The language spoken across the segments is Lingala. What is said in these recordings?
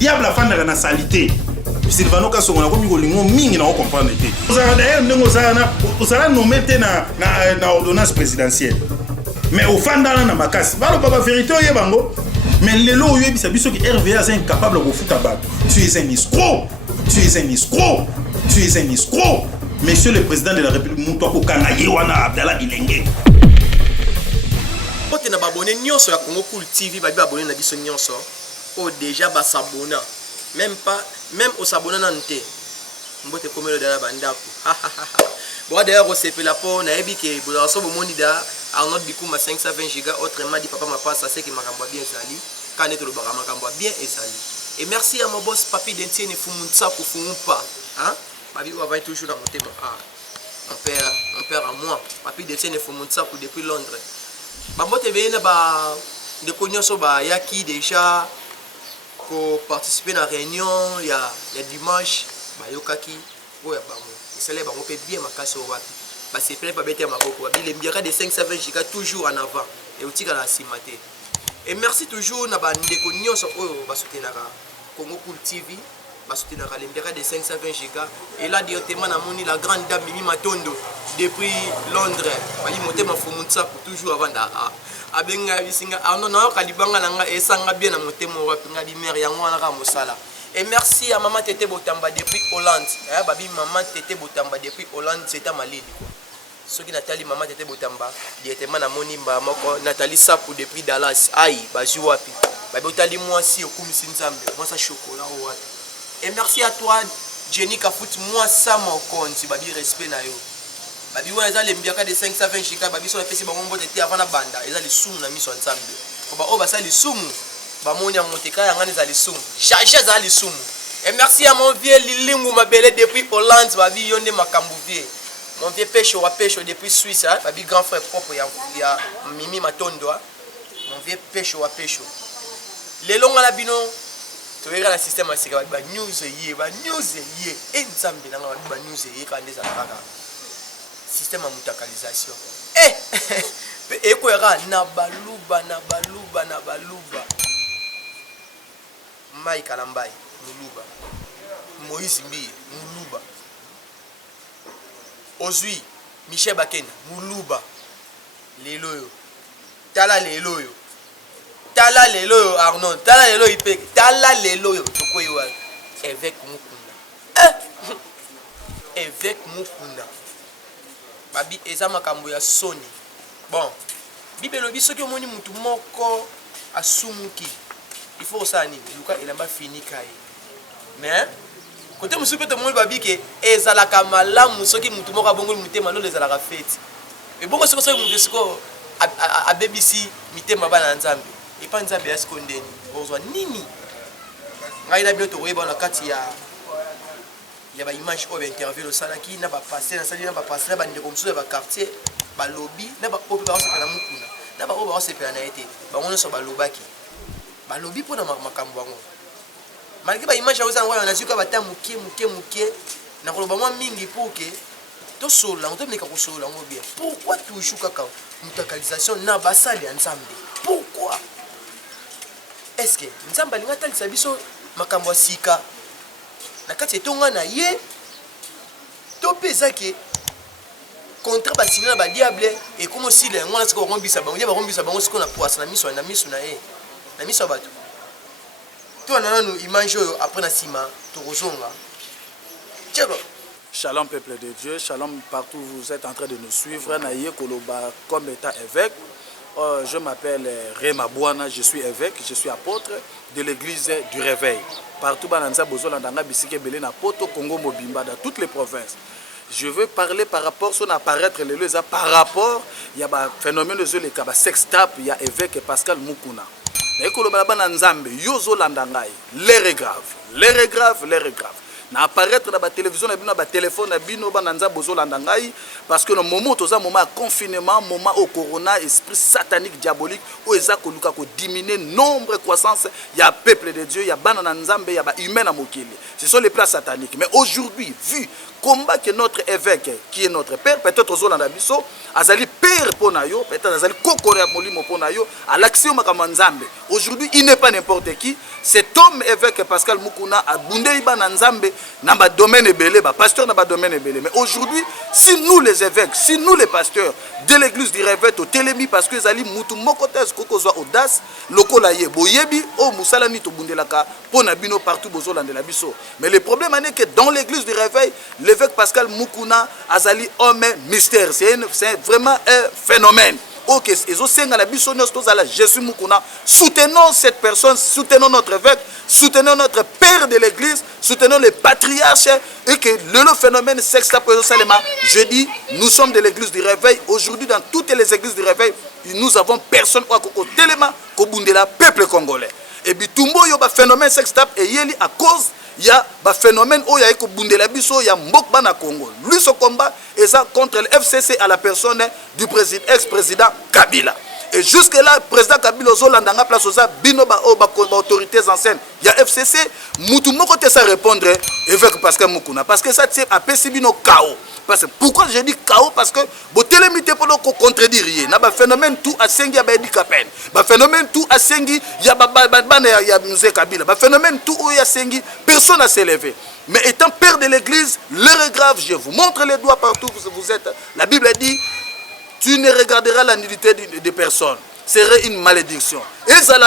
diable afanda na salité. Sylvano Kasongo na komi kolingo mingi na comprendre te. D'ailleurs ndenge osala nommé te na ordonnance présidentielle. Mais au fanda na makasi. Balo baba vérité oye bango. Mais lelo oye bisa biso ki RVA est incapable de foutre bateau. Tu es un escroc. Tu es un escroc. Tu es un escroc. Monsieur le président de la République Moutoua Kokanga Yewana Abdallah Bilenge. Quand tu as abonné nyonso ya Congo Cool TV, babi abonné na biso nyonso. Oh déjà ba s'abonner. Même au s'abonner nante. Mbote komelo de la bandako. Bon d'ailleurs on s'est fait la peau na ebi ke bo so bo monida Arnold Bikouma 520 giga autrement dit papa ma passe c'est que makambo bien ezali. Quand est le bara makambo bien ezali. Et merci à mon boss papi d'Entienne Fumunsa pour Fumumpa. Hein? Babi va toujours dans mon thème. Ah. Mon père à moi. Papi d'Entienne Fumunsa pour depuis Londres. Bamote veye na ba de konyoso ba yaki déjà ko participer à la réunion il y a dimanche ba yokaki oya bango isale bango pe bien makaso wapi ba se plaît pas bête maboko ba bile mbiaka de 520 giga toujours en avant et otika la simate et merci toujours na ba ndeko nyonso oyo ba soutenaka Congo Cool TV ba soutenaka le mbiaka de 520 giga et là directement na moni la grande dame Mimi Matondo depuis Londres ba yi motema fumunsa toujours avant da abenga bisinga ano na kalibanga nanga esanga bien na motema wapi ngadi mère yango wana ka mosala. Et merci à maman Tété Botamba depuis Hollande. Babi maman Tété Botamba depuis Hollande, c'est à Malili. Ce qui Nathalie maman Tété Botamba, directement na monimba moko Nathalie Sapou depuis Dallas. Aïe, baji wapi. Babi otali moi si okumi sinzambe, moi ça chocolat wapi. Et merci à toi Jenny Kafout moi ça mon compte, si babi respect na yo. Babi wana za lembiaka de 520 giga babi so pesi bango mbote avant na banda, eza li sumu na miso ensemble. Ba o ba sa li sumu. Bamoni ya moteka ya ngani za li sumu. Jaja za li sumu. Et merci à mon vieux Lilingu Mabele depuis Hollande, babi yonde makambu vie. Mon vieux Pécho wa Pécho depuis Suisse, hein, babi grand frère propre ya Mimi Matondo. Mon vieux Pécho wa Pécho. Les longs à la bino, tu verras le système à sika ba news yé, enzambe na ba news yé quand des akaka. Système à mutakalisation. Et quoi na baluba. Mike Kalambai, Muluba. Moïse Mbi, Muluba. Ozui, Michel Baken, Muluba. Leloyo. Tala Leloyo. Arnon. Tala Leloyo Ipek. Tala Leloyo. Tokoyo. Évêque Mukunda. Évêque Mukunda. Babi ezama kambo ya Sony. Bon. Bibelo biso ki omoni mutu moko asumuki. Il faut ça ni Luka il a pas fini kai. Mais côté musu peut te babi ke ezalaka malamu soki mutu moko abongoli mutema lo ezalaka fete. Et bongo soko so mutu siko a BBC mitema bana nzambe. Et pas nzambe ya skondeni. Ozwa nini? Ngai na bioto oyeba na kati ya ba image o interview lo salaki na ba passer na sali na ba passer ba ndeko musu ba quartier ba lobby na ba opi ba osepela mukuna. Na ba oba osepela na ete. Ba ngono so ba lobaki. Balobi pour makambo bango malgré ba image aoza ngwana na zika bata mukie na koloba mwa mingi pour que to sola on tomeka ko sola ngo bien pourquoi toujours kaka mutakalisation na basali ensemble pourquoi est-ce que nzamba linga talisa biso makambo sika na kati etonga na ye to pesa ke contrat ba signer ba diable et comme aussi le ngwana siko rombisa bango siko na poisse na miso na e na miso bato to na nous image après na sima to kozonga tcheko. Shalom peuple de Dieu, shalom partout où vous êtes en train de nous suivre. Naïe Koloba comme état évêque. Je m'appelle Rema Bouana, je suis évêque, je suis apôtre de l'église du Réveil. Partout Bananza Bozola Ndanga Bisike Belé na Poto Congo Mobimba dans toutes les provinces. Je veux parler par rapport à apparaître les leusas par rapport il y a un phénomène de les kaba sextape, il y a évêque Pascal Mukuna. Mais Koloba Bananzambe Yozo Landangai, l'air est grave. Na apparaître dans la télévision, dans le téléphone, parce que le moment où moment confinement, moment au corona, esprit satanique, diabolique, où ils ont diminué nombre croissance, il y a peuple de Dieu, il y a banana nzambe, il y a humain à Mokili. Ce sont les plans sataniques. Mais aujourd'hui, vu combat que notre évêque, qui est notre père, peut-être aux Olandabiso, Azali paix frère Ponayo, peut-être Nazali Kokore Molimo Ponayo, à l'action Makamanzambe. Aujourd'hui, il n'est pas n'importe qui. Cet homme évêque Pascal Mukuna a bundé Iba Nanzambe, n'a pas domaine ébélé, pasteur n'a pas domaine ébélé. Mais aujourd'hui, si nous les évêques, si nous les pasteurs de l'église du réveil au Télémi, parce que Zali Moutou Mokotes Kokozwa Audace, Lokolaye, Boyebi, O Moussalani to Bundelaka, Ponabino partout Bozolan de la Bisso. Mais le problème est que dans l'église du réveil, l'évêque Pascal Mukuna Azali homme mystère. C'est vraiment un phénomène. Ok, Jésus Mukuna, soutenons cette personne, soutenons notre évêque, soutenons notre père de l'église, soutenons les patriarches et que le phénomène je dis, nous sommes de l'église du réveil. Aujourd'hui, dans toutes les églises du réveil, nous avons personne au téléma qui la peuple congolais. Et puis, tout le monde a un phénomène sextap et il y a à cause. Il y a un phénomène où il y a un biso, il y a Mbokba na Congo. Lui, ce combat est ça contre le FCC à la personne du ex-président Kabila. Et jusque-là, le président Kabila, Zolandanga place aux binoba autorités anciennes. Il y a FCC, Moutou Moko te sa répondre avec Pascal Mukuna. Parce que ça tient à Pessibino chaos. Parce que pourquoi je dis chaos? Parce que vous télémité pour nous contredire. Il y a un phénomène tout à Sengi, il y a un phénomène tout à Sengi, il y a Moussé Kabila. Un phénomène tout où il y a Sengi, personne n'a s'élevé. Mais étant père de l'église, l'heure est grave, je vous montre les doigts partout où vous êtes. La Bible dit, tu ne regarderas la nudité de personne. Serait une malédiction.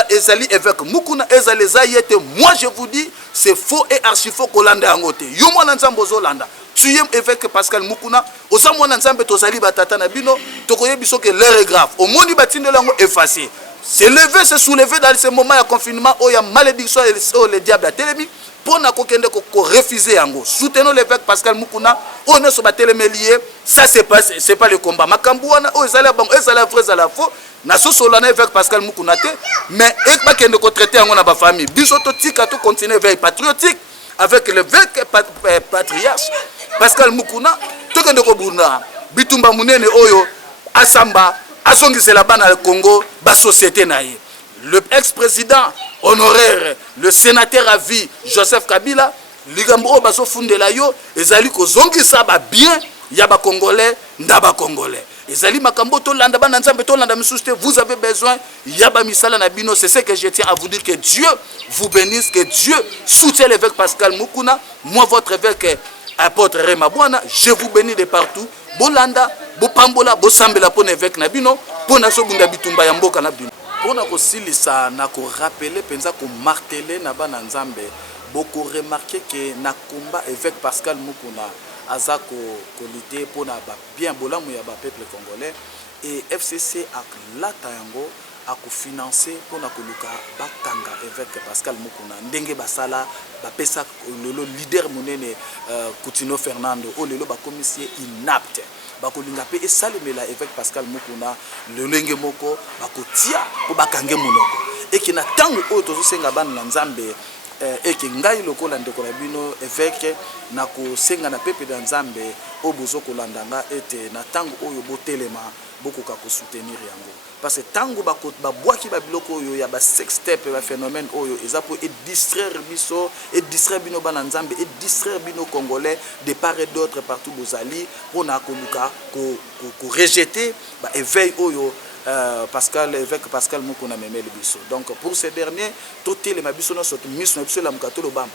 Ezali évêque Mukuna, Ezali Zayete, moi je vous dis, c'est faux et archi faux qu'Olanda Angote. Yomo Nanzambo Zolanda. Tu es évêque Pascal Mukuna, Osamo Nanzambe Tozali Batata Nabino, Tokoye Biso que l'heure est grave. Au monde Batine Lango effacé. Se lever, se soulever dans ce moment de confinement où il y a malédiction et le diable à Télémi. Pour nous refuser en gros. Soutenons l'évêque Pascal Mukuna. On est sur la télémélier. Ça, c'est pas le combat. Makambouana, oh, ils allaient la vraie, ils allaient la faux. N'a pas solana évêque Pascal Mukuna. Mais, et pas qu'il ne traiter en ma famille. Bisototique à tout continuer veille patriotique avec l'évêque patriarche Pascal Mukuna. Tout le monde Bitumba Mounene Oyo, Asamba, Azongise la bana le Congo, ba société naïe. Le ex-président honoraire, le sénateur à vie, Joseph Kabila, Ligambo Bazo Fundela yo, ezali ko zongisa ba bien, yaba Congolais, ndaba Congolais. Ezali makambo to landa ba nzambe to landa misuste, vous avez besoin, yaba misala na bino, c'est ce que je tiens à vous dire, que Dieu vous bénisse, que Dieu soutient l'évêque Pascal Mukuna, moi votre évêque apôtre Rema Bouana, je vous bénis de partout. Bolanda, Bopambola, Bosambela pour l'évêque na bino, pour na sobunda bitumba ya mboka na bino. Pour nous silisa na ko rappeler penza ko marteler na ba nzambe beaucoup remarquer que na combat évêque Pascal Mukuna azako kolité pour na ba bien bolamu ya ba peuple congolais et FCC ak lata yango ako financer pour na koluka bakanga évêque Pascal Mukuna ndenge basala ba pesa lolo leader monene Coutinho Fernando o lelo ba commissaire inapte bakolinga pe esalemela évêque Pascal Mukuna le lenge moko bakotia po bakange monoko eki na tango oyo tozosenga bana na nzambe eki ngai lokola ndeko na bino évêque na kosenga na pepe da nzambe o bozo kolandanga ete na tango oyo botelema bokoka ko soutenir yango parce que tango babwaki babiloko oyo ya ba sextape ba phénomène oyo eza po et distraire biso et distraire bino bana nzambe et distraire bino congolais de part et d'autre partout bozali pour na koluka ko rejeter ba éveil oyo évêque Pascal Mukuna memele biso. Donc pour ces derniers tout les mabiso na soto miso na biso la mukatolo ba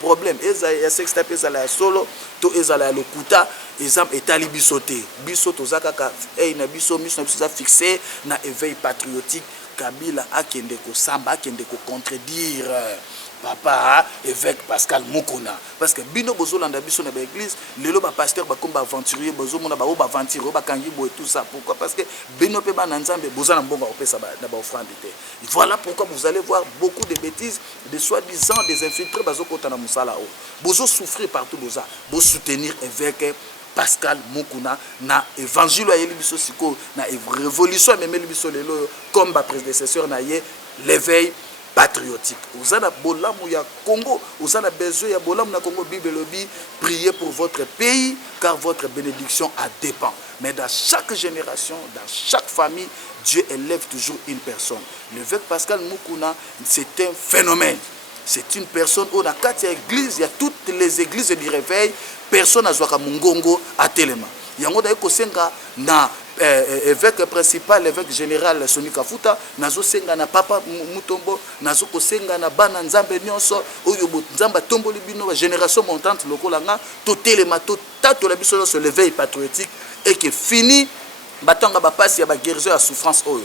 problème eza ya sextape eza la solo to eza la lokuta ezam etali biso te biso tozaka ka na biso miso na biso za fixé na éveil patriotique. Kabila akende ko samba akende ko contredire papa évêque Pascal Mukuna parce que bino bozolanda biso na ba église lelo ba pasteur ba komba aventurier bozomona ba o ba aventure ba kangi bo et tout ça. Pourquoi? Parce que bino pe ba na nzambe bozana mbonga opesa ba na ba offrande te. Voilà pourquoi vous allez voir beaucoup de bêtises, de soi-disant des infiltrés bazokota na musala o bozo souffrir partout boza bo soutenir évêque Pascal Mukuna na évangile ya biso siko na révolution même biso lelo comme ba prédécesseur na ye l'éveil patriotique. Vous avez bolamu ya Congo, vous avez besoin ya bolamu na Congo. Bible lobi, priez pour votre pays car votre bénédiction a dépend. Mais dans chaque génération, dans chaque famille, Dieu élève toujours une personne. L'évêque Pascal Mukuna, c'est un phénomène. C'est une personne où dans quatre églises, il y a toutes les églises du réveil, personne n'a joué à Mungongo à Téléma. Yango da kosenga na évêque principal, évêque général Soni Kafuta, nazo senga na papa Mutombo, nazo kosenga na bana nzambe nyonso oyo nzamba tombo libino génération montante lokolanga to telema to tato la biso sur l'éveil patriotique et que fini batanga ba passe ya ba guérison ya souffrance oyo.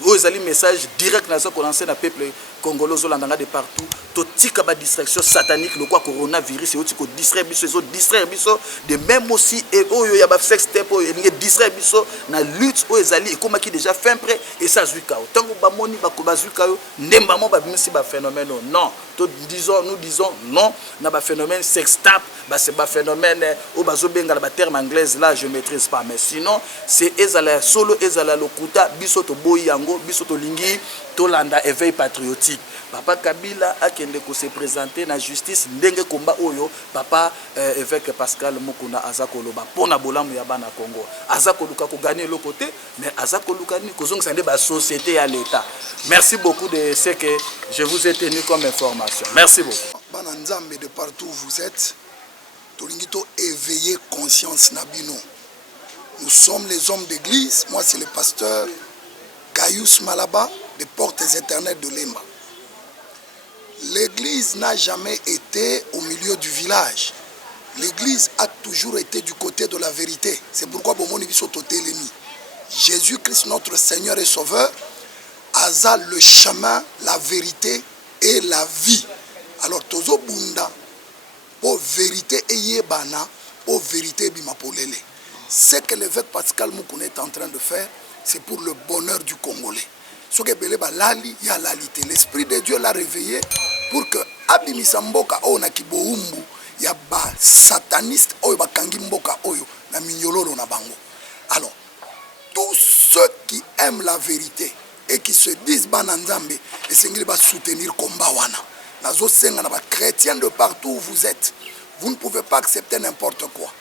Vous avez un message direct dans le peuple congolais de partout. Totika ba distraction satanique, le quoi coronavirus, et aussi distraire biso, de même aussi et oh y a ba sex step, y distraire biso na lutte aux ezali et comme qui déjà fin prêt et ça zuka. Tant que ba moni ba kobazuka yo, ndemba mo ba bimisi ba phénomène non. Nous disons non na ba phénomène sex tap, ba c'est ba phénomène au bazo benga la terme anglaise là je maîtrise pas mais sinon c'est ezala solo ezala lokuta biso to boyi yango biso to lingi to landa éveil patriotique. Papa Kabila a kende ko se présenter na justice ndenge komba oyo papa évêque Pascal Mukuna azakoloba pona bolamu ya bana Congo azakoluka ko gagner le côté mais azakoluka ni kozongisa nde ba société à l'état. Merci beaucoup de ce que je vous ai tenu comme information. Merci beaucoup. Bana nzambe de partout où vous êtes tolingi to éveiller conscience nabino. Nous sommes les hommes d'église, moi c'est le pasteur Gaius Malaba des Portes Éternelles de Lemba. L'église n'a jamais été au milieu du village. L'église a toujours été du côté de la vérité. C'est pourquoi Bomoni biso totelemi. Jésus-Christ, notre Seigneur et Sauveur, a le chemin, la vérité et la vie. Alors, tozo bunda, pour vérité et yebana, pour vérité bimapolele. Ce que l'évêque Pascal Mukuna est en train de faire, c'est pour le bonheur du Congolais. L'Esprit de Dieu l'a réveillé pour que Abimisa Mboka o na kiboumbu ya ba sataniste oyo bakangi mboka oyo na minyololo na bango. Alors tous ceux qui aiment la vérité et qui se disent bananzambe et sengeli ba soutenir combat wana. Nazo senga na ba chrétiens de partout où vous êtes. Vous ne pouvez pas accepter n'importe quoi.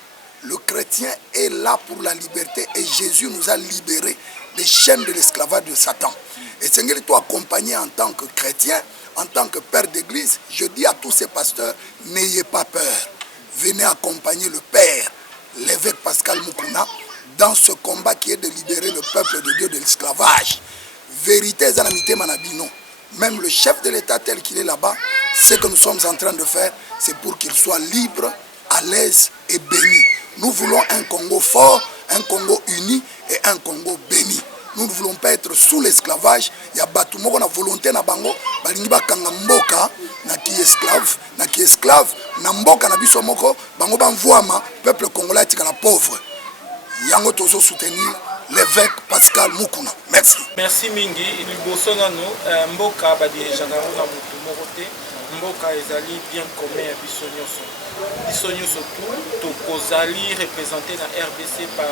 Le chrétien est là pour la liberté et Jésus nous a libérés des chaînes de l'esclavage de Satan. Et Seigneur, toi accompagné en tant que chrétien, en tant que père d'église, je dis à tous ces pasteurs, n'ayez pas peur. Venez accompagner le père, l'évêque Pascal Mukuna, dans ce combat qui est de libérer le peuple de Dieu de l'esclavage. Vérité, Zanamité Manabino. Même le chef de l'État tel qu'il est là-bas, ce que nous sommes en train de faire, c'est pour qu'il soit libre, à l'aise et béni. Nous voulons un Congo fort, un Congo uni et un Congo béni. Nous ne voulons pas être sous l'esclavage. Il y a batu moko na volonté na bango, balingi bakanga mboka na ki esclave, na mboka na biso moko, bango banvoama peuple congolais tika la pauvre. Yango tozo soutenir l'évêque Pascal Mukuna. Merci. Merci mingi. Liboso nano mboka ba di jangaru na mutu moko te. Mboka ezali bien commun ya biso nyonso. Biso nyonso to kozali représenté na RDC par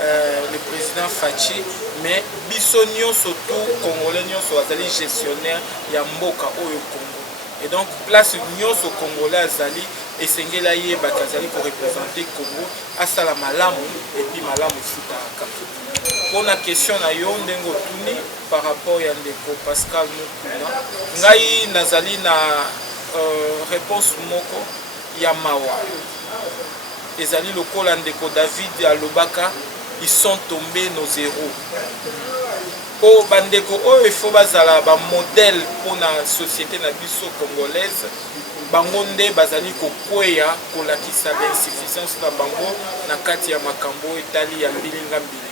le président Fachi, mais biso nyonso tout congolais nyonso azali gestionnaire ya mboka oyo Congo. Et donc place nyonso congolais azali esengela yeba kazali ko représenter Congo asala malamu et puis malamu futaka. Pour la question na yo ndengo tuni par rapport ya ndeko Pascal Mukuna, ngai nazali na réponse moko ya mawa. Ezali lokola ndeko David alobaka, ils sont tombés nos héros. Po bandeko oyo il faut bazala ba modèle pour la société na biso congolaise. Bango nde bazali kokweya kolakisa ba insuffisance na bango na kati ya makambo etali ya mbilinga mbilinga.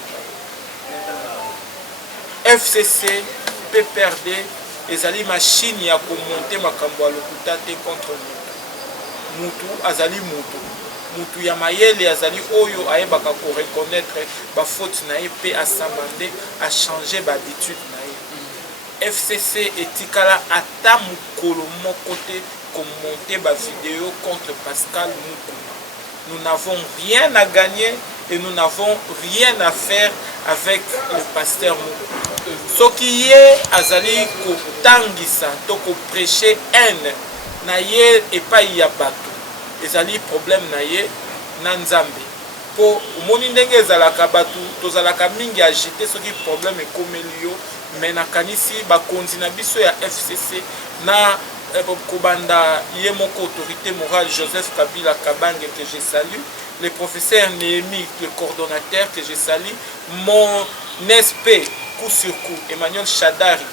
FCC, PPRD, ezali machine ya komonter makambo ya lokuta te contre mutu azali mutu. Mutu ya mayele azali oyo ayebaka ko reconnaître ba faute na ye pe asambande a changer ba habitude na ye. FCC etikala ata mukolo moko te commenter ba vidéo contre Pascal Mukuna. Nous n'avons rien à gagner et nous n'avons rien à faire avec le pasteur Mukuna. Ce qui est azali ko tangisa to ko prêcher haine na ye et pas ya bato. Ezali problème na ye na nzambe po omoni ndenge ezalaka bato tozalaka mingi agité soki problème ekomeli yo mais nakanisi bakonzi na biso ya FCC na kobanda ye moko autorité morale Joseph Kabila Kabange que je salue le professeur Néhémie, le coordonnateur que je salue, mon SP, coup sur coup, Emmanuel Chadari,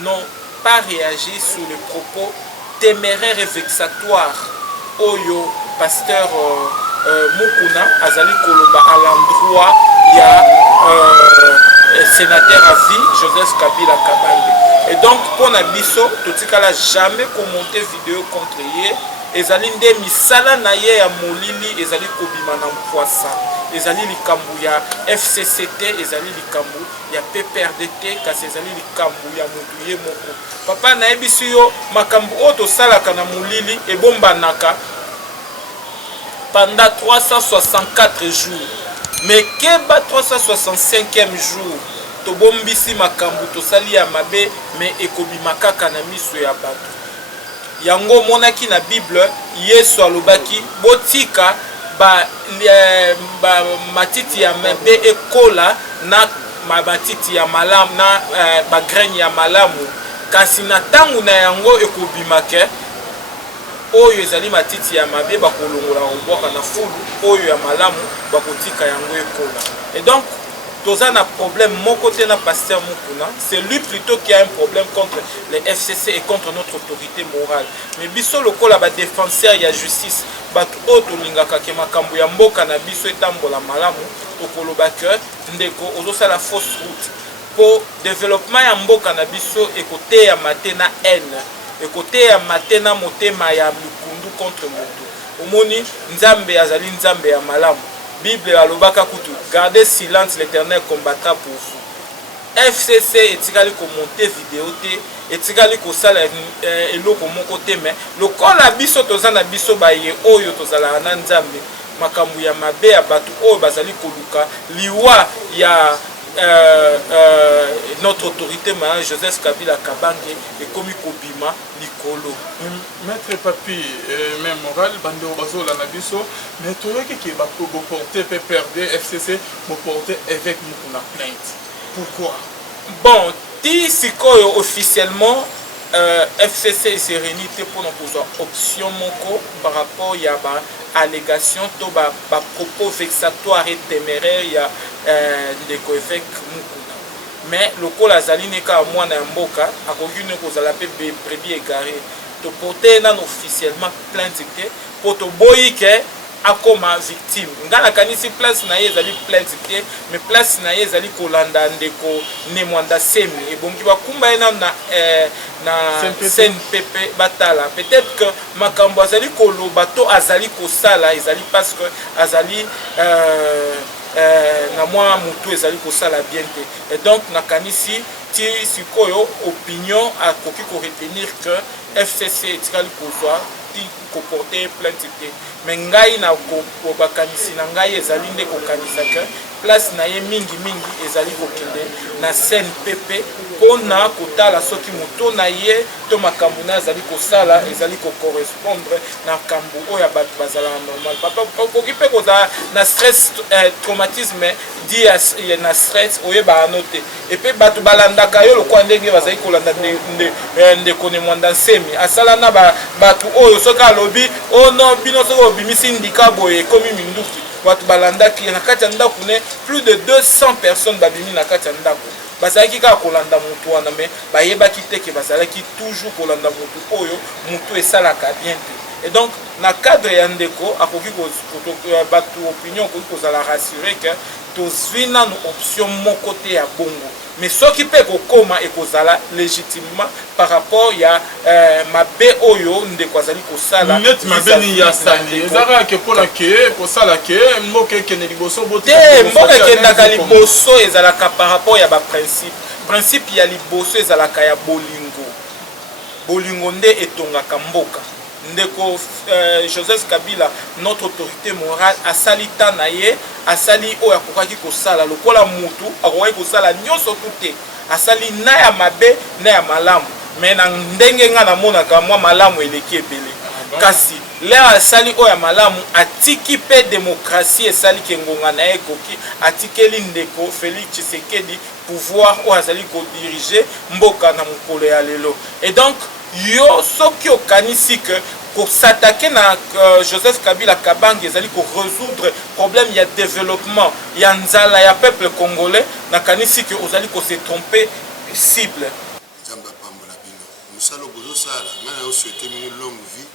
n'ont pas réagi sur les propos téméraires et vexatoires. Oyo, pasteur Mukuna, Azali Koloba, à l'endroit, il y a sénateur à vie, Joseph Kabila Kabambe. Et donc, pour Nabiso, Totikala jamais commenté vidéo contre lui. Ezali nde misala na ye ya molili ezali kobima na mpwasa ezali likambu ya FCCT ezali likambu ya PPRDT kasi ezali likambu ya mutu ye moko papa na yebisi yo makambu oyo tosalaka na molili ebombanaka pendant 364 jours mais keba 365e jour tobombisi makambu tosali ya mabe mais ekobima kaka na miso ya bato yango monaki na Bible Yesu alobaki botika ba matiti ya mabe ekola na matiti ya malamu na ba graine ya malamu kasi na tangu na yango ekobimake oyo ezali matiti ya mabe bakolongola obwaka na fulu oyo ya malamu bakotika yango ekola et donc toza na problème mon côté na pasteur Mukuna c'est lui plutôt qui a un problème contre les FCC et contre notre autorité morale mais biso lokola ba défenseur ya justice bato oto lingaka ke makambo ya mboka na biso etambola malamu okoloba que ndeko ozosala fausse route pour développement ya mboka na biso ekote ya matena haine ekote ya matena motema ya mikundu contre moto omoni nzambe azali nzambe ya malamu Bible alobaka kutu gardez silence l'Éternel combattra pour vous FCC etikali ko monter vidéo te etikali ko sala eloko moko te mais lokola biso tozana biso baye oyo tozala na nzambe makambu ya mabe ya bato oyo bazali koluka liwa ya notre autorité ma Joseph Kabila Kabange et komi kobima likolo maître papi même moral bande bazola na biso mais toyoki ki ba ko porter PPRD FCC mo porter évêque Mukuna plainte pourquoi bon ti sikoyo officiellement FCC sérénité pour nous poser option moko par rapport ya ba allégation to ba propos vexatoires et téméraires ya ndeko évêque Mukuna mais lokola azali neka mwana ya mboka akoki ne kozala pe brebis égaré to porter nan officiellement plainte te pour to boyi ke akoma victime ngana kanisi place na ye ezali plainte te mais place na ye ezali kolanda ndeko ne mwanda semi ebongi bakumba ye na CNPP batala peut-être que makambo azali koloba to azali kosala ezali parce que azali na mwa mutu ezali kosala bien te et donc nakanisi ti sikoyo opinion akoki ko retenir que FCC etikali kozwa ti koporter plainte te mais ngai na kobakanisi na ngai ezali nde kokanisa que place na ye mingi ezali kokende na CNPP mpona kotala soki moto na ye to makambo na azali kosala ezali kocorrespondre na makambo oyo bato bazala normal papa okoki mpe kozala na stress traumatisme di na stress oyeba ano te epe bato balandaka yo lokwa ndenge bazali kolanda ndeko ne mwanda nsemi asala na bato oyo soki alobi ono bino soki obimisi ndika boye ekomi minduki bato balandaki na kati ya ndako ne plus de 200 personnes babimi na kati ya ndako bazalaki kaka kolanda motu wana me bayebaki te ke bazalaki toujours kolanda motu oyo motu esalaka bien te et donc na cadre ya ndeko akoki bato opinion akoki kozala rassuré ke tozwi nanu option moko te ya bongo mais soki mpe kokoma ekozala légitimement par rapport ya mabe oyo ndeko azali kosala neti mabe ni ya sani ezalaka ke mpona ke kosala ke mboka ekende liboso te mboka ekendaka liboso ezalaka par rapport ya principe ya liboso ezalaka ya bolingo nde etongaka mboka ndeko Joseph Kabila notre autorité morale asali ta na ye asali oyo akokaki kosala lokola mutu akokaki kosala nyonso te asali na ya mabe na ya malamu mais na ndenge nga namonaka mwa malamu eleki ebele kasi leo asali oyo ya malamu atiki pe démocratie esali kengonga na ye ekoki atikeli ndeko Félix Tshisekedi pouvoir oyo azali kodirige mboka na mokolo ya lelo et donc yo soki okanisi ke s'attaquer na Joseph Kabila Kabange ezali ko résoudre problème ya développement ya nzala ya peuple congolais nakanisi ke ozali ko se tromper cible. Nzamba pambola bino musalo bozo sala ngana yo souhaiter une longue vie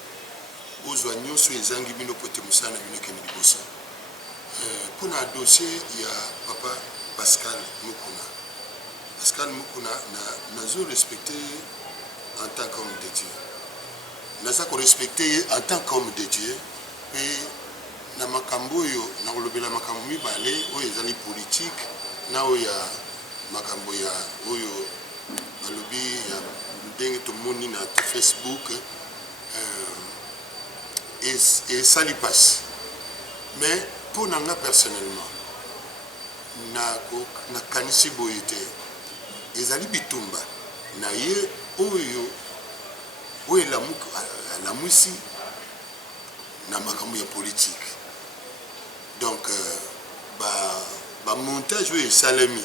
ozwa nyonso ezangi bino pote musana bino keni liboso. Pour un dossier il y a papa Pascal Mukuna. Pascal Mukuna n'a respecté en tant qu'homme de Dieu. Naza ko respecté en tant qu'homme de Dieu et na makambo yo na kolobela makambo mibale oyo ezali politique na oyo makambo ya oyo balobi ya ndenge to moni na Facebook et ça lui passe. Mais pour nanga personnellement na kanisi boyete ezali bitumba na ye oyo la mwisi na makambo ya politique. Donc ba montage oyo esalemi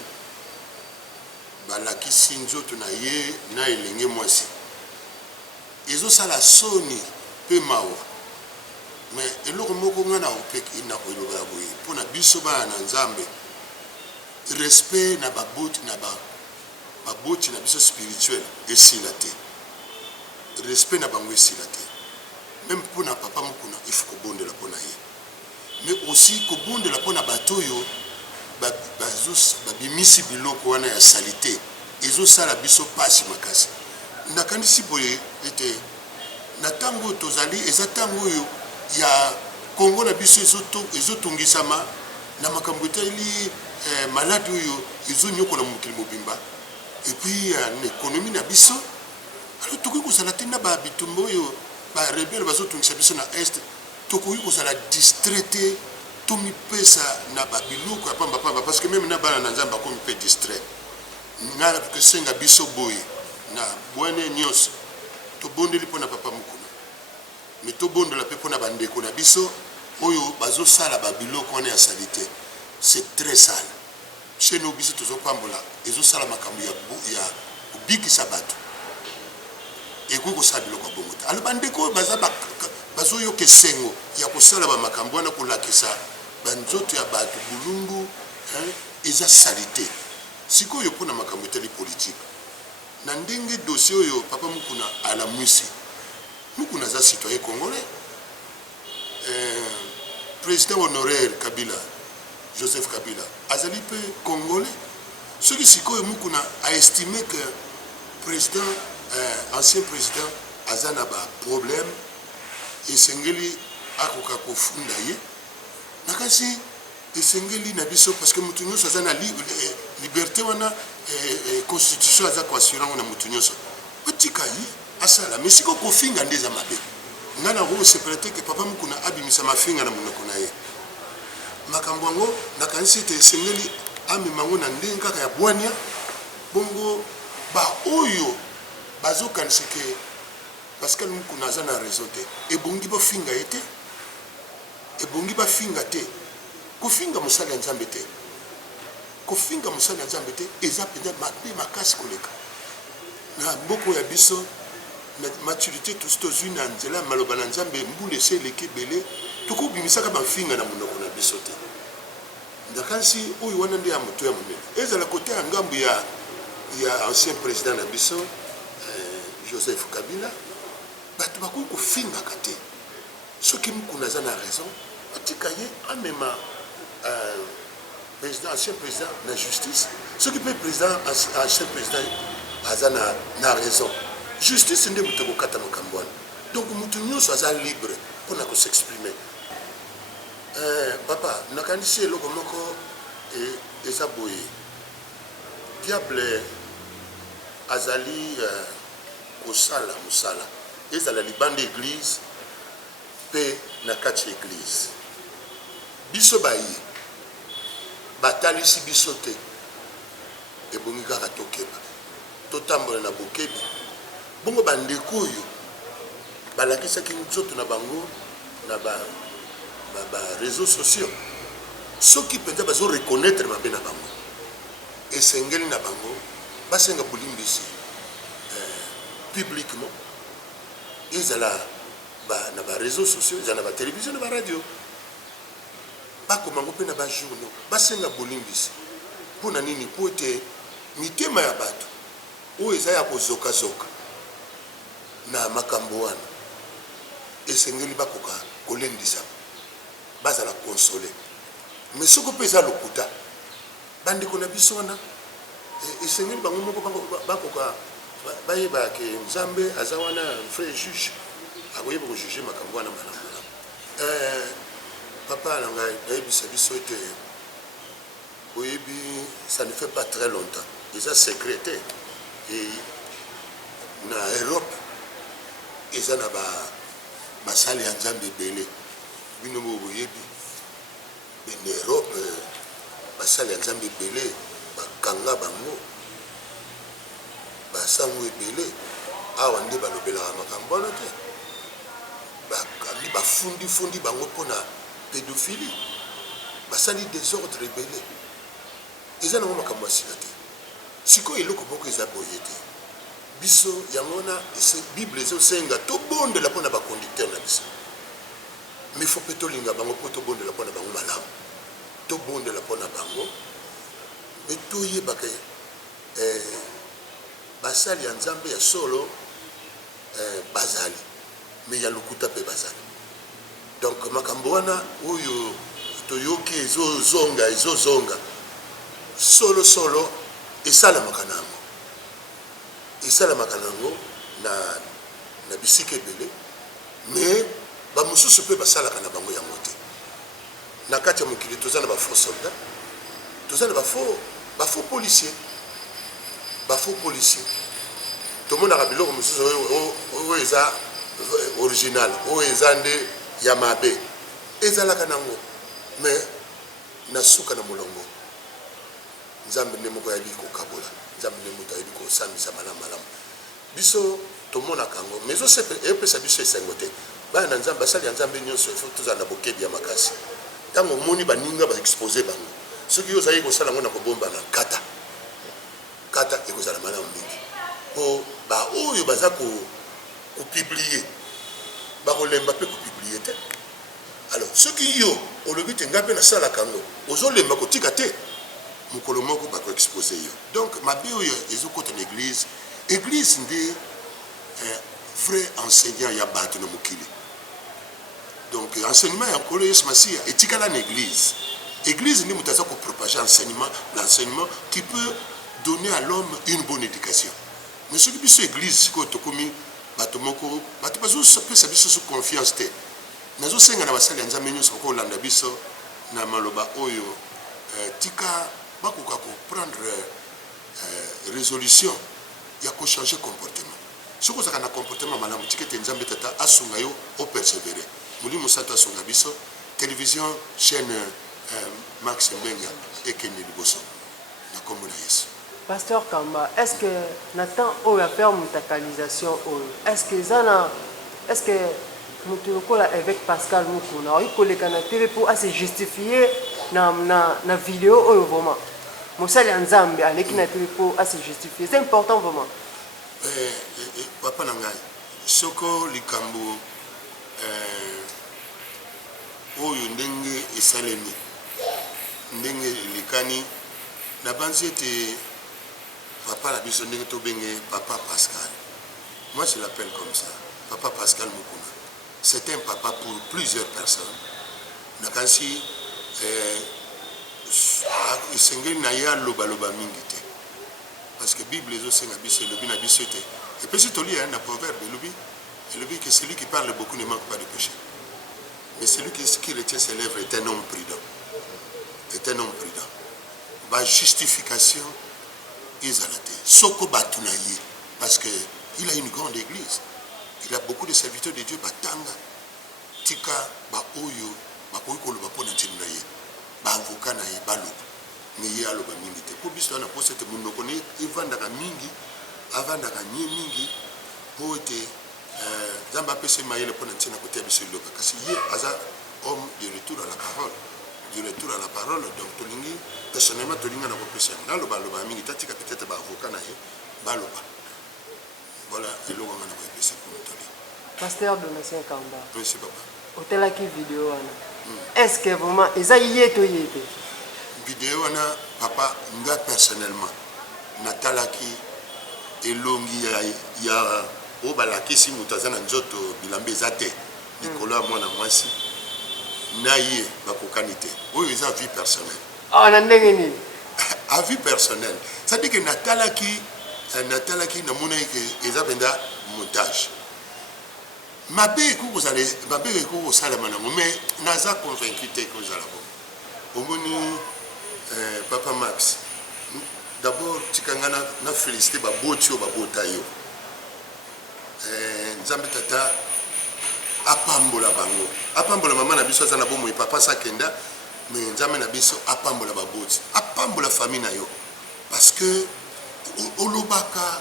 balakisi nzoto na ye na elenge mwasi ezosala soni mpe mawa. Mais eloko moko nga na opeki na koyelobela boye mpona biso bana na nzambe respect na baboti na biso spirituel esila te. Respect na bango esila te. Même mpona papa Mukuna il faut kobondela mpona ye. Mais aussi kobondela mpona bato oyo babimisi biloko wana ya salite ezosala biso pasi makasi. Nakanisi boye ete na ntango tozali eza ntango oyo ya Congo na biso ezotungisama na makambo etali malade oyo ezonyokola mokili mobimba et puis l'économie na biso. Alors tokoki kozala te na babitumba oyo barebele bazotungisa biso na este tokoki kozala distrait te tomipesa na babiloko ya pambapamba parce que même na bana na nzambe bakomi mpe distrait nga tokosenga biso boye na bwene nyonso tobondeli mpo na papa Mukuna mais tobondola mpe mpo na bandeko na biso oyo bazosala babiloko wana ya salite. C'est très sale chez nous biso tozopambola ezosala makambo ya kobikisa bato ekoki kosala biloko ya bongo te. Alors bandeko oyo bazoyoka esengo ya kosala bamakambo wana kolakisa banzoto ya bato bulungu eza salite. Sikoyo mpona makambo etali politique na ndenge dossier oyo papa Mukuna alamwisi. Mukuna aza citoyen congolais, président honoraire Kabila Joseph Kabila azali pe congolais. Ce qui sikoyo Mukuna a estimé que président ancien président azana ba problème esengeli akoka kofunda ye nakasi esengeli na biso parce que mutu nyonso azana liberté wana constitution aza ko assurant na mutu nyonso otika yi asala mais siko kofinga ndeza mabe ngana ko se prêter que papa Mukuna abimisa mafinga na munoko na ye makambo ngo nakanisi te esengeli amimango na ndenge kaka ya bwania bongo ba oyo bazokanisi ke Pascal Mukuna aza na raison te ebongi bafinga ete ebongi bafinga te kofinga mosala ya nzambe te kofinga mosala ya nzambe te eza penza mabe makasi koleka na mboka ya biso na maturité tous tozwi na nzela maloba na nzambe mbula ese eleki ebele tokobimisaka bafinga na monoko na biso te ndakanisi oyo wana nde ya moto ya monene ezala kote ya ngambu ya ancien président na biso Joseph Kabila bato bakoki kofingaka te soki Mukuna aza na raison atika ye amema ancien président na justice soki mpe ancien président aza na raison justice nde moto akokata makambo wana donc moto nyonso aza libre mpona kosexprime. Papa nakanisi eloko moko eza boye diable azali kosala mosala ezala libanda église mpe na kati ya église biso baye batalisi biso te ebongi kaka tokeba totambola na bokebi bongo bandeko oyo balakisaki nzoto na bango na réseaux sociaux soki mpenza bazoreconnaître mabe na bango esengeli na bango basenga bolimbisi publiquement ezala na ba réseaux sociaux ezala na ba télévision na ba radio bakomango mpe na ba journaux basenga bolimbisi mpona nini po ete mitema ya bato oyo eza ya kozokazoka na makambo wana esengeli bakoka kolendisa bazala konsole mais soko mpe eza lokuta bandeko na biso wana esengeli bango moko bakoka bayeba ke nzambe aza wana frère juge akoyeba kojuge makambo wana malamu papa na ngai nayebisa biso ete oyebi ça ne fait pas très longtemps eza secrétaire et na Europe eza na basali ya nzambe ebele bino boyebi na Europe basali ya nzambe ebele bakanga bango basango ebele awa nde balobelaka makambo wana te bakangi bafundi bango mpona pédophilie basali désordre ebele eza nango makambo ya sika te sikoyo eloko moko eza boye te biso yango wana bible ezosenga tobondela mpona baconducteur na biso mais fo mpe tolinga bango mpo tobondela mpona bango malamu tobondela mpona bango me toyebaka basali ya nzambe ya solo bazali me ya lokuta mpe bazali donc makambo wana oyo toyoki ezozonga solo esalamaka nango na bisika ebele me bamosusu mpe basalaka na bango yango te na kati ya mokili toza na bafaux soldat toza na bafaux policier tomonaka biloko mosusu oyo eza original oyo eza nde ya mabe ezalaka nango me na suka na molongo nzambe nde moko ayebi kokabola nzambe nde moto ayebi kosambisa malamu biso tomonaka yango mais ezopesa biso esengo te bana na nzambe basali ya nzambe nyonso ifo tozala na bokebi ya makasi ntango omoni baninga baexpose bango soki ozali kosala yango na kobomba na kata ekozala malamu mingi mpo baoyo baza kopiblie bakolemba mpe kopiblie te alors soki yo olobi te ngai mpe nasalaka yango ozolemba kotika te mokolo moko bakoexpose yo donc mabe oyo ezokota na église nde vrai enseignant ya bato na mokili donc enseignement ya nkolo yesu masiya etikala na église nde moto aza kopropage l'enseignement qui peut donner à l'homme une bonne éducation mais soki biso église sikoyo tokomi bato moko bato bazopesa biso so confiance te nazosenga na basali ya nzambe nyonso bakolanda biso na maloba oyo tika bakoka koprendre résolution ya kochanger comportement soki ozaka na comportement malamu tika ete nzambe tata asunga yo opersévérer molimo santo asunga biso télévision chaîne Max Mbenga ekende liboso na kombo na yesu. Pasteur Kamba, est-ce que Nathan a fait une mutakalisation? Est-ce que nous avec Pascal Moukouna, il a été pour se justifier dans la vidéo vraiment? Moussa Nzambe a été pour se justifier. C'est important vraiment. Papa Nangai, Soko Likambo, Oyo Ndenge et Salemi, Ndenge Likani, la banque était. Papa la biso ndenge tobenge papa Pascal. Moi je l'appelle comme ça, papa Pascal Moukouna. C'est un papa pour plusieurs personnes. Nakansi isengeli na ya loba mingi te. Parce que Bible ezosenga biso lobi na biso te. Et puis si tu lis un proverbe lobi que celui qui parle beaucoup ne manque pas de péché. Mais celui qui retient ses lèvres est un homme prudent. Ba justification Soko Batunaye, parce qu'il a une grande église. Il a beaucoup de serviteurs de Dieu. Batanga, Tika, Baoyo, Baoyo, Baponatinaye, Bavoka Naye, Balo, Neye Aloba Mingi. Pour Biston, on a posé ce monde, on est Evandaka Mingi, Avandaka Mingi, Pote, Zamba Pese Maye, le Ponatina côté Bissou Loba. Parce qu'il y a un homme de retour à la parole. Du retour à la parole, donc Tolingi, personnellement, Tolinga n'a pas pu se faire. Loba, Mingi, Tatika peut-être avocat, Baloba. Voilà, et l'eau, on a pu se faire. Pasteur Donatien Kamba. Merci papa. Otelaki vidéo wana. Est-ce que vraiment eza yeto yete? Vidéo wana papa nga personnellement natalaki elongi ya obalakisi moto aza na nzoto bilamba eza te likolo ya mwana mwasi na ye bakokani te oyo eza vie personnelle. Ah, na ndenge nini? À vie personnelle, ça dit que natalaki namonaki ke eza penda montage. Mabe ko salama nango mais naza convaincu te ko zala bo. Omoni papa Max. D'abord tikanga na féliciter ba botio ba botayo. Nzambe tata apambola bango. Apambola mama na biso za na bomo papa sakenda. Mais nzambe na biso apambola baboti apambola famille na yo parce que olobaka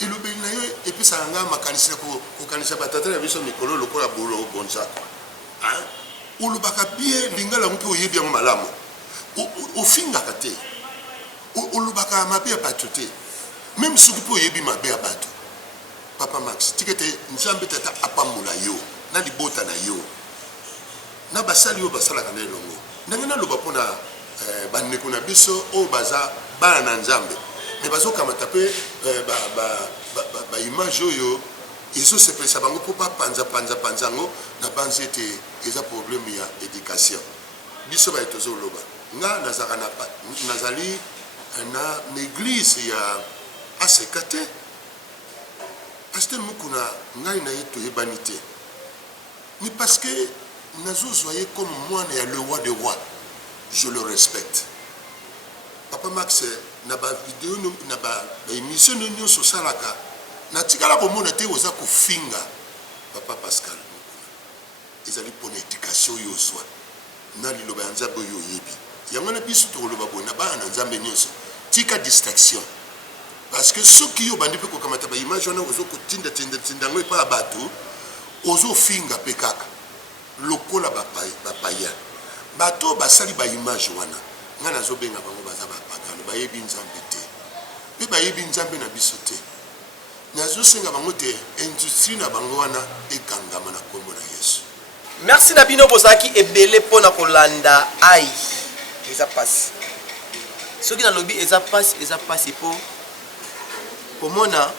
elobeli na yo epesa nga makanisi ko kanisa batata na biso mikolo lokola bolo bonzaka hein olobaka bien lingala mpe oyebi yango malamu ofingaka te olobaka mabe ya bato te même soki mpe oyebi mabe ya bato. Papa Max tikete nzambe tata apambola yo na libota na yo na basali yo basalaka na elongo nangana loba pona bandeko na biso o baza bana na nzambe mais bazokamata pe ba image oyo izo se pesa bango po pa panzango na banzi ete eza problème ya éducation biso ba etozo loba nga nazali na l'église ya asekate pasteur mukuna ngai na yeto yebanité ni parce que Nazo soyez comme moi, le roi des rois. Je le respecte. Papa Max, na ba vidéo, na ba émission de sur Salaka. Na tigala ko mona te oza ko finga. Papa Pascal. Ils allaient pour l'éducation yo soi. Na li loba nzambe yo yebi. Yango na biso to loba bona ba na nzambe nyonso. Tika distraction. Parce que ceux qui yo bandi pe ko kamata ba image na ozo ko tinda ngo pa bato. Ozo finga pe kaka. Lokola bapaya bato basali ba image wana nga nazobenga bango baza bapagano bayebi nzambe te pe bayebi nzambe na biso te nazosenga bango te industrie na bango wana ekangama na kombo na Yesu. Merci na bino bozaki ebele pona kolanda ai eza passe soki na lobi eza passe po komona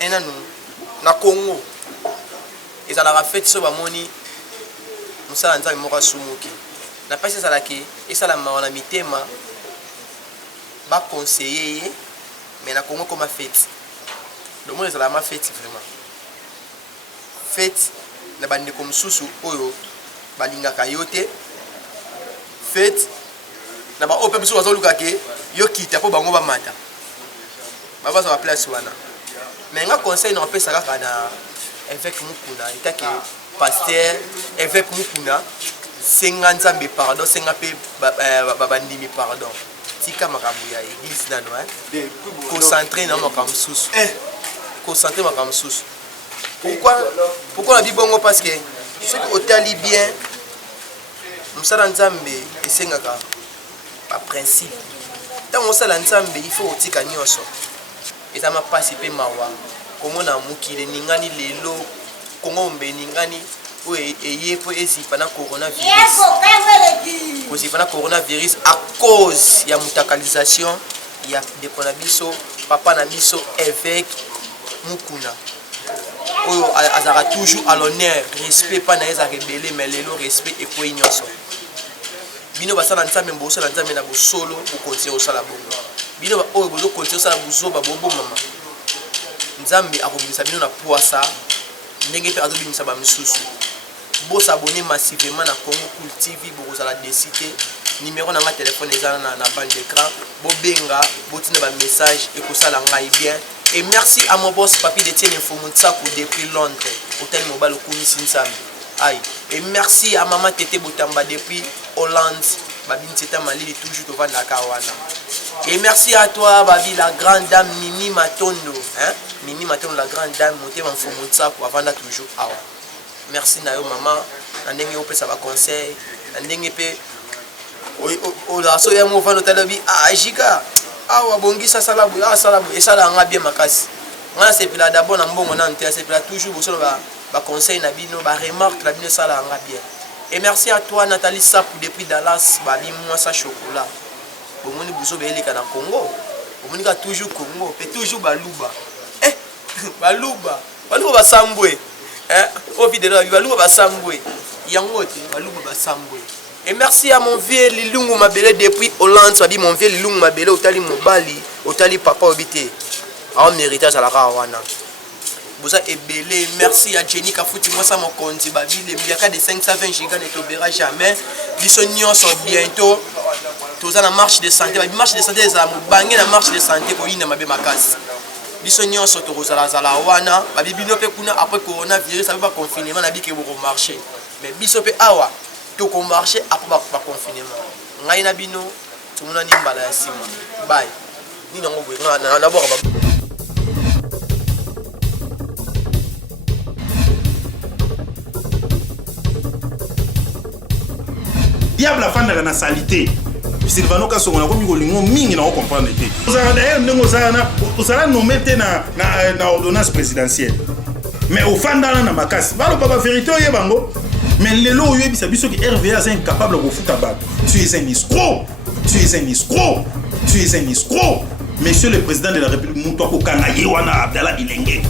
enanu na Congo eza la fête so bamoni musala nzambe moko asumuki na pasi ezalaki esalama na mitema baconseiller ye mais na Congo comme fête le monde ezala ma fête vraiment fête na bandeko mosusu oyo balingaka yo te fête na baoyo mpe mosusu bazoluka ke yo kita mpo bango bamata babaza baplace wana mais nga conseil na opesa kaka na évêque mukuna etake pasteur évêque mukuna senga nzambe pardon senga pe babandimi pardon tika makambo ya église nano concentré na makambo susu concentré makambo susu pourquoi la bibongo parce que ceux qui otali bien musala nzambe esengaka ba principe tant musala nzambe il faut otika nyonso eza mapasi pe mawa komona mukile ningani lelo Kongo ningani oye eyepo esipa na coronavirus osipa na coronavirus à cause ya mutakalisation ya deko na biso papa na biso évêque mukuna oyo azaka toujours à l'honneur respect pas na eza rebelle mais lelo respect et ko nyonso bino basala nzambe mboso na nzambe na bosolo ko continuer osala bongo bino oyo bozo continuer osala buzoba bobo mama nzambe akobimisa bino na poasa ndenge pe azobimisa ba misusu bosa abonner massivement na Congo Cool TV bokozala décité numéro na ma téléphone eza na bande d'écran bobenga botina ba message et kosala ngai bien et merci à mon boss papi de Tienne Fomuntsako depuis Londres hôtel mobile komisi nsambe aïe et merci à maman Tété Botamba depuis Hollande babini teta malili toujours tovanda kawana et merci à toi babi la grande dame Mimi Matondo hein Mimi Matondo la grande dame motema Fomuntsako avanda toujours awa merci na yo maman na ndenge opesa ba conseil na ndenge pe o la so ya mo vano talabi jika awa bongisa salabu ya salabu esala nga bien makasi nga sepela d'abord na mbongo na nte sepela toujours bosolo ba conseil na bino ba remarque la bino sala nga bien. Et merci à toi Nathalie Sapou depuis Dallas babi moi sa chocolat. Bomoni buzo beleka na Congo. Bomoni ka toujours Congo, pe toujours baluba. Baluba basambwe. Au vidéo baluba basambwe. Yango te baluba basambwe. Et merci à mon vieux Lilungu Mabele depuis Hollande, babi mon vieux Lilungu Mabele otali mobali, otali papa obité. En héritage à la Rawana. Vous avez belé, merci à Jenny Kafouti, moi ça mon compte, babi les milliards de 520 gigas ne tombera jamais. Bisognon sont bientôt. Tous la marche de santé, la marche de santé, les amis, bangé la marche de santé pour y n'amaber ma casse. Bisognon sont au Rosala Wana, babi binope kuna après coronavirus, ça veut pas confinement, n'a dit que vous marchez. Mais bisope awa, tout qu'on marche après pas confinement. Ngaina bino, tout le monde a dit mbala ya sima. Bye. Ni n'en a d'abord. Diable la fanda na salité. Silvano Kasongo na ko mikolingo mingi na ko comprendre te. Ozala d'ailleurs ndenge ozala nommé te na ordonnance présidentielle. Mais au fanda na makasi. Balo baba vérité oye bango. Mais lelo oyo bisa biso ki RVA est incapable de foutre batte. Tu es un escroc. Tu es un escroc. Tu es un escroc. Monsieur le président de la République Moutouako Kanaye wana Abdallah Bilenge.